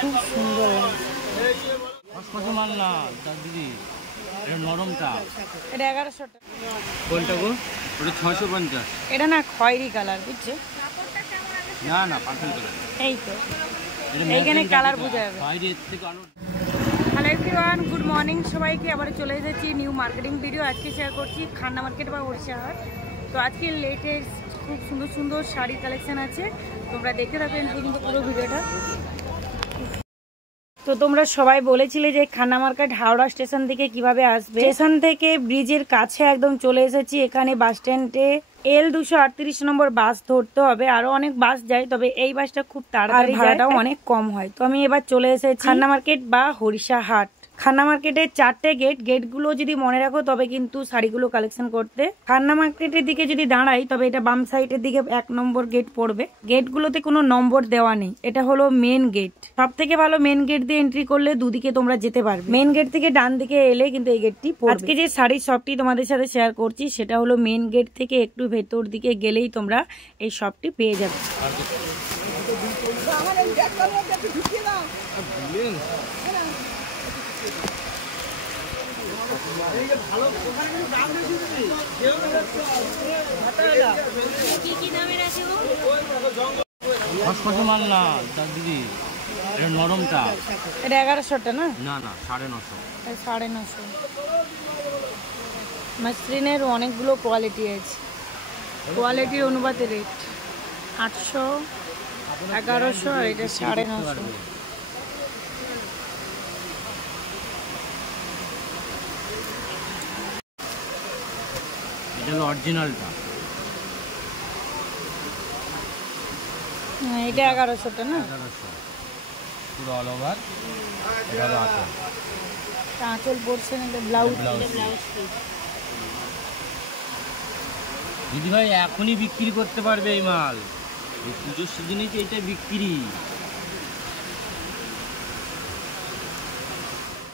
খুব সুন্দর মাল না দিদি, এটা নরমটা। এটা 1100 টাকা। কোনটা গো? ওটা 650। এটা না খয়েরি কালার, বুঝছে? না না, পার্পল কালার। এই তো এইখানে কালার বোঝা যাবে। হ্যালো এভরিওয়ান, গুড মর্নিং সবাইকে। আবার চলে এসেছি নিউ মার্কেটিং ভিডিও। আজকে শেয়ার করছি খান্না মার্কেট বা ওড়িশা হাট। তো আজকে লেটেস্ট খুব সুন্দর সুন্দর শাড়ি কালেকশন আছে, তোমরা দেখে থাকো কিন্তু পুরো ভিডিওটা। তো তোমরা সবাই বলেছিলে যে খান্না মার্কেট হাওড়া স্টেশন থেকে কিভাবে আসবে। স্টেশন থেকে ব্রিজের কাছে একদম চলে এসেছি। এখানে বাস স্ট্যান্ডে L238 নম্বর বাস ধরতে হবে। আরো অনেক বাস যায়, তবে এই বাসটা খুব তাড়াতাড়ি, ভাড়াটাও অনেক কম হয়। তো আমি এবার চলে এসেছি খান্না মার্কেট বা হরিষা হাট। খান্না মার্কেটের 4টে গেটগুলো যদি মনে রাখো তবে কিন্তু শাড়িগুলো কালেকশন করতে। খান্না মার্কেটের দিকে যদি দাঁড়াই তবে এটা বাম সাইডের দিকে 1 নম্বর গেট পড়বে। গেটগুলোতে কোনো নম্বর দেওয়া নেই, এটা হলো মেন গেট। সব থেকে ভালো মেন গেট দিয়ে এন্ট্রি করলে দুদিকে তোমরা যেতে পারবে। মেন গেট থেকে ডান দিকে এলে কিন্তু এই গেটটি পড়বে। আজকে যে শাড়ির শপটি তোমাদের সাথে শেয়ার করছি সেটা হলো মেন গেট থেকে একটু ভেতর দিকে গেলেই তোমরা এই শপটি পেয়ে যাবে। মাল না দিদি, এটা নরমটা। এটা 1100 না? না না, 950। 950। মসলিনের অনেকগুলো কোয়ালিটি আছে, কোয়ালিটির অনুপাতে রেট 800, 1100 আর এটা 950। এটা হলো অরিজিনালটা। হ্যাঁ, এটা 1100 না? 1100 পুরো অল ওভার। এটা হলো আঁচল। আঁচল পড়ছেন, এটা ব্লাউজ। দিদি ভাই এখনই বিক্রি করতে পারবে এই মাল, এই পুজোর সিজনেই তো এটা বিক্রি।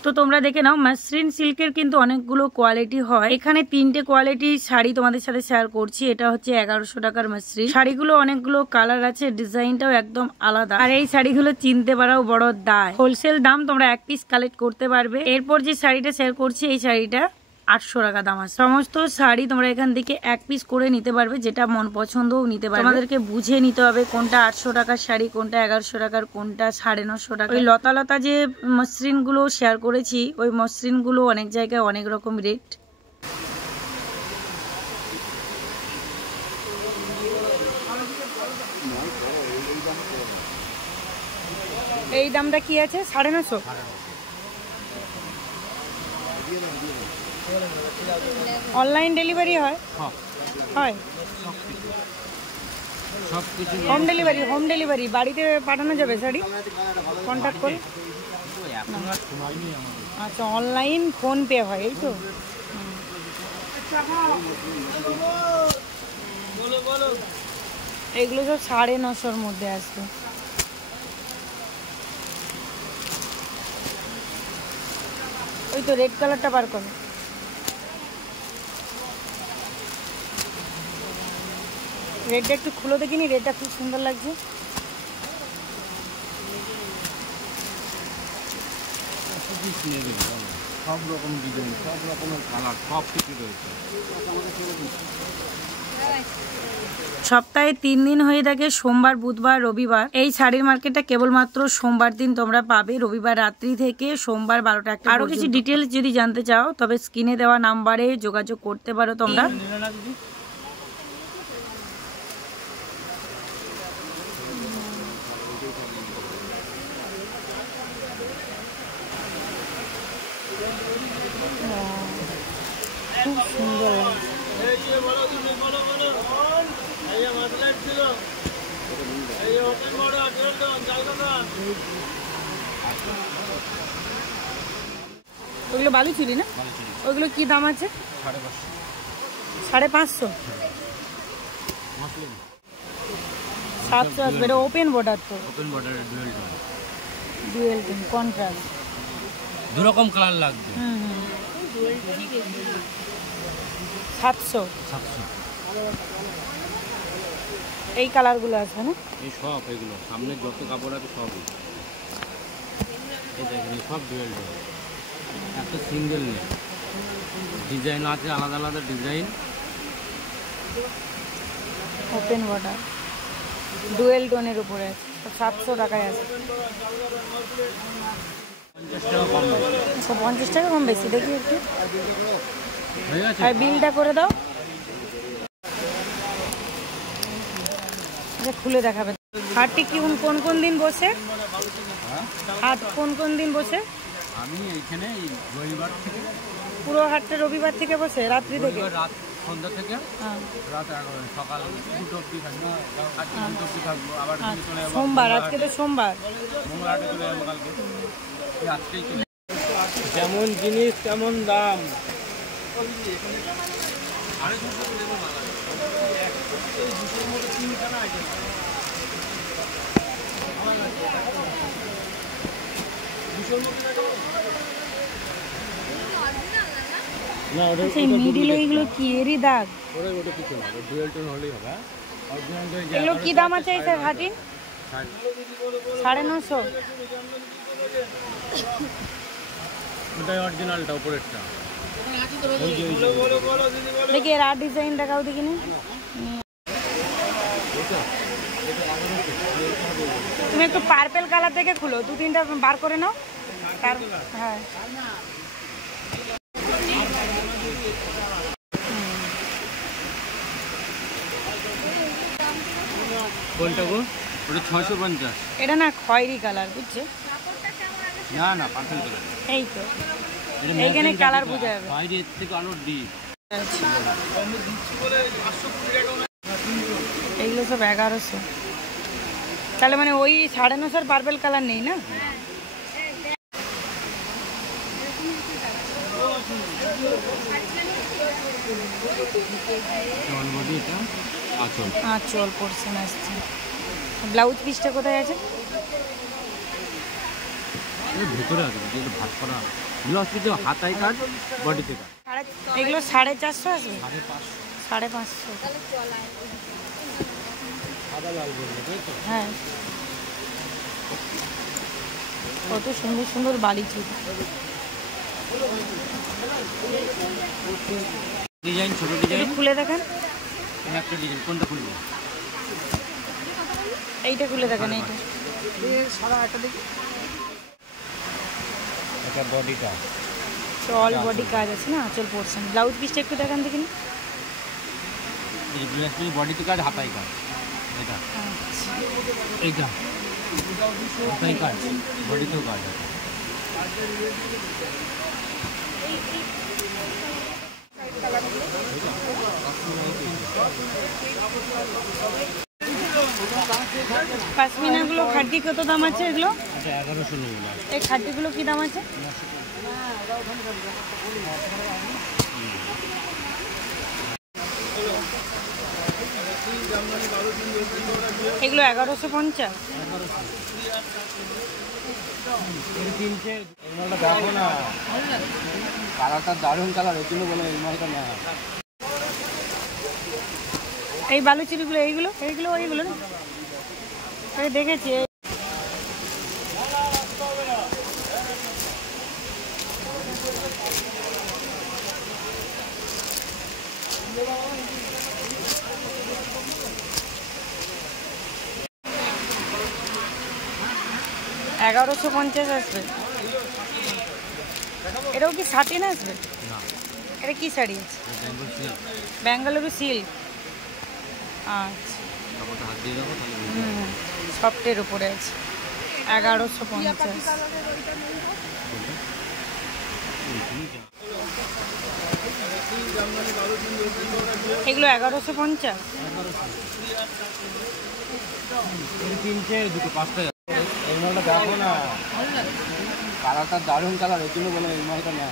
তো তোমরা দেখে নাও, মসলিন সিল্কের কিন্তু অনেকগুলো কোয়ালিটি হয়। এখানে 3টে কোয়ালিটি শাড়ি তোমাদের সাথে শেয়ার করছি। এটা হচ্ছে 1100 টাকার মসলিন। শাড়িগুলো অনেকগুলো কালার আছে, ডিজাইনটাও একদম আলাদা। আর এই শাড়িগুলো চিনতে পারাও বড় দায়। হোলসেল দাম, তোমরা 1 পিস কালেক্ট করতে পারবে। এরপর যে শাড়িটা শেয়ার করছি এই শাড়িটা 800 টাকা দাম আছে। সমস্ত শাড়ি তোমরা এখান থেকে 1 পিস করে নিতে পারবে, যেটা মন পছন্দও নিতে পারবে। তোমাদেরকে বুঝে নিতে হবে কোনটা 800 টাকার শাড়ি, কোনটা 1100 টাকার, কোনটা 950 টাকা। ওই লতা লতা যে মসলিন গুলো শেয়ার করেছি, ওই মসলিন গুলো অনেক জায়গায় অনেক রকম রেট। এই দামটা কি আছে? 950। অনলাইন ডেলিভারি হয়? হয়। হোম ডেলিভারি বাড়িতে পাঠানো যাবে শাড়ি কন্ট্যাক্ট করে? আচ্ছা, অনলাইন ফোন পে হয়, এই তো। এগুলো সব 950-র মধ্যে আসবে। ওই তো রেড কালারটা বার করো। রেডটা একটু খুলে দেখিনি, রেডটা খুব সুন্দর লাগছে। সব রকম ডিজাইন, সব রকমের কালার, সব কিছু রয়েছে। সপ্তাহে 3 দিন হয়ে থাকে, সোমবার, বুধবার, রবিবার। এই শাড়ির মার্কেটটা কেবলমাত্র সোমবার দিন তোমরা পাবে, রবিবার রাত্রি থেকে সোমবার 12টা। আরো কিছু ডিটেলস যদি জানতে চাও তবে স্ক্রিনে দেওয়া নাম্বারে যোগাযোগ করতে পারো তোমরা। খুব সুন্দর ওগুলো বালুচুরি না? ওইগুলো কি দাম আছে? 550। 700 আসবে। এটা ওপেন বর্ডার তো? ওপেন বর্ডারের ডুয়েল টোন কন্ট্রাস্ট, দু রকম কালার লাগবে। 700। এই কালারগুলো আছে না? এই সব এগুলো সামনে যত কাপড় আছে সবই এই দেখেন সব ডুয়েল ডোর, একটা সিঙ্গেল নেই, ডিজাইন আছে আলাদা আলাদা ডিজাইন। ওপেন বর্ডার ডুয়েল টোনের উপরে আছে, 700 টাকায় আছে। 50 টাকা কম বেশি। 50 টাকা কম বেশি, দেখি একটু। হয়ে গেছে। আর বিলটা করে দাও, খুলে দেখাবে। হাটটি কি কোন কোন দিন বসে? হাট কোন কোন দিন বসে? আমি এইখানে রবিবার থেকে, পুরো হাটটা রবিবার থেকে বসে, রাত্রি থেকে? রাত সন্ধ্যা থেকে রাত 11 সকাল 2টো অবধি থাকবো, আজকে 2টো অবধি থাকবো, আবার চলে যাবো সোমবার। আজকে তো সোমবার, মঙ্গলবারে চলে যাবো কালকে। আজকেই চলে, যেমন জিনিস তেমন দাম। না ওটা মিডিলে এগুলো কি এরই দাগ? ওটা কিছু না, ডুয়েল টোন হলেই হবে। এগুলো কি দাম আছে স্যার হাটি? 950। ওটাই অরিজিনালটা, উপরেরটা। দেখি এর আর ডিজাইন দেখাও দেখি না। তুমি একটু পার্পেল কালার থেকে খুলো, 2-3টা বার করে নাও। হ্যাঁ কোনটা গো? ওটা 650। এটা না খয়েরি কালার, বুঝছে? না না পার্পল কালার। এই তো এইখানে কালার বোঝা যাবে। বাইরে এর থেকে আলো ডিপ। এইগুলো সব 1100। তাহলে মানে ওই 950 পার্পেল কালার নেই না? আঁচল পড়ছেন আসছে। ব্লাউজ পিসটা কোথায় আছে? ভেতরে আছে, ভাত করা ব্লাউজ পিসে হাতায় কাজ, বডিতে কাজ। এগুলো 450 আসবে? 550। সাদা লাল বলবো তাই তো? হ্যাঁ, কত সুন্দর সুন্দর বালি চুড়ি। ডিজাইন ছোট ডিজাইন খুলে দেখেন। একটা ডিজাইন কোনটা খুলবো? এইটা খুলে দেখেন। এইটা এটা বডিটা চল বডি কাজ আছে না, আঁচল পড়ছেন। ব্লাউজ পিসটা একটু দেখান দেখিনি। এই ব্লাউজ পিস বডিতে কাজ, হাতায় কাজ। এটা এইটা হাতায় কাজ, বডিতেও কাজ আছে। পাশমিনাগুলো খাটি কত দাম আছে এগুলো? 1100 নেই। এই খাটিগুলো কি দাম আছে? এগুলো 1150। দেখো না কালারটা দারুণ কালার, এর জন্য বলে এই মালটা না। এই বালুচিরিগুলো এইগুলো এইগুলো ওইগুলো না দেখেছি। $1150 আসবে। এটাও কি সাটিন আসবে? এটা কি শাড়ি আছে? বেঙ্গালুরু সিল্ক। আচ্ছা, সফটের উপরে আছে। 1150। এগুলো 1150। তিনটে দুটো 5টা। এই মালটা দেখো না কালারটা দারুণ কালার, এর জন্য বলে এই মালটা না।